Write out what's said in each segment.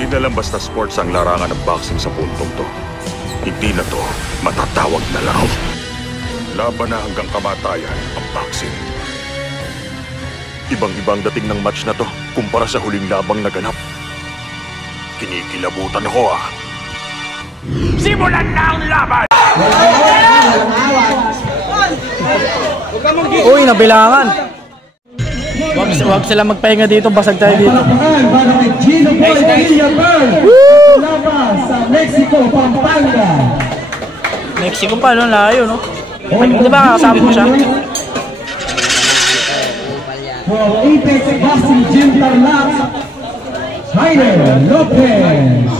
Hindi na lang basta sports ang larangan ng boxing sa puntong to. Hindi na to matatawag na laro. Laban na hanggang kamatayan ang boxing. Ibang-ibang dating ng match na to kumpara sa huling labang naganap. Kinikilabutan ako ah. Simulan na ang laban! Uy, nabilangan. Huwag sila magpahinga dito, basag tayo dito. Mexico pa, no? Layo, no? Di ba kasama mo siya? From Apex Boxing Gym Tarlac, Jaime Lopez.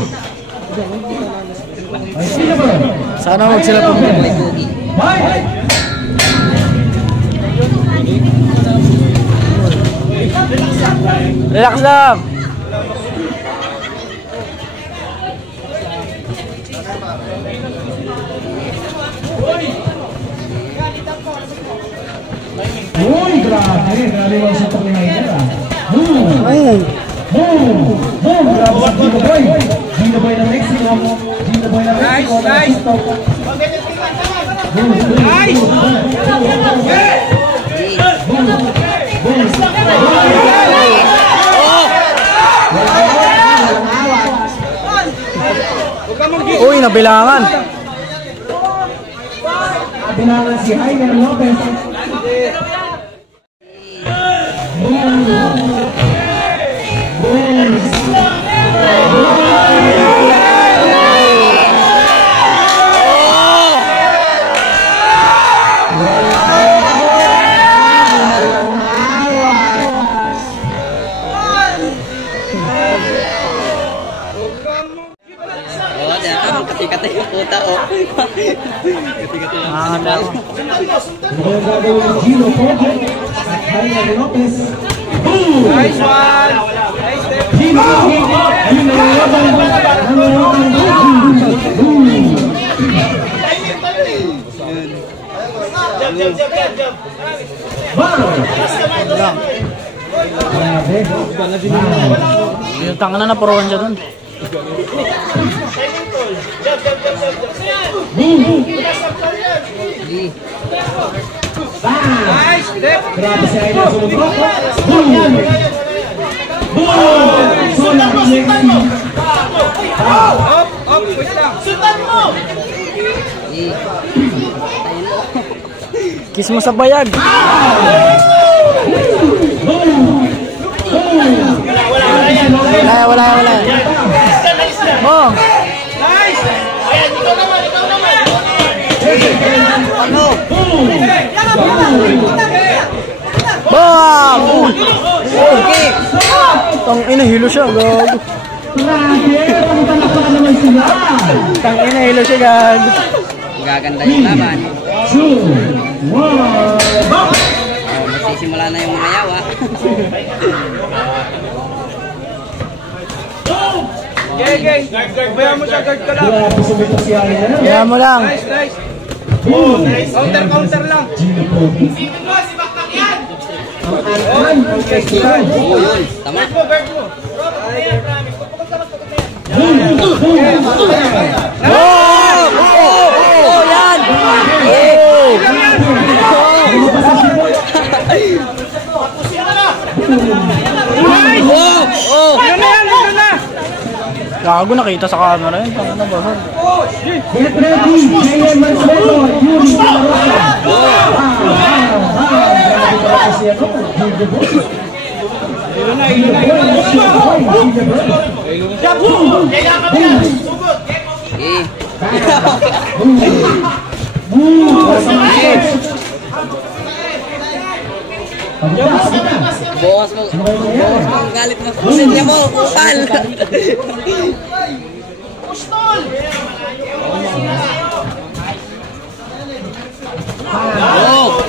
Sana huwag sila pumunta. Relax lang. Uy, grabe. Naliwag sa paglinay nila. Grabe sa Gino Boy. Gino Boy ng Mexico. Gino Boy ng Mexico. Nice. Uy, nabilangan. Nabilangan si Jaime Lopez. Kati-kati yung puta, oh. Kati-kati yung puta. Gino Pogo at Jaime Lopez. Nice one! Gino Pogo! Gino Yung tanga na napuruan siya dun. Nice! Grabe si Aida sumubok. Sulat Lexi. Kiss mo sa bayag. Wala. Oh. Nice! Ayan, ikaw naman. Ano? Bam! Okay. Tang ina, hilo siya, gago. Tang ina, hilo siya, gago. Gaganda yung laban. Magsisimula na yung mga yawa. Okay. Bayaan mo siya, guard ka lang. Bayaan mo lang. Nice. Counter lang. Isipin mo, si Baktak yan. Yun, tama. Guard mo. Gago, nakita sa camera yun. Tama na ba? Get ready! Jayan Mansueto! Yuri Malarosa! Bukas mo ang galit ng pusin niya mo, kupal! Pustol! Oh!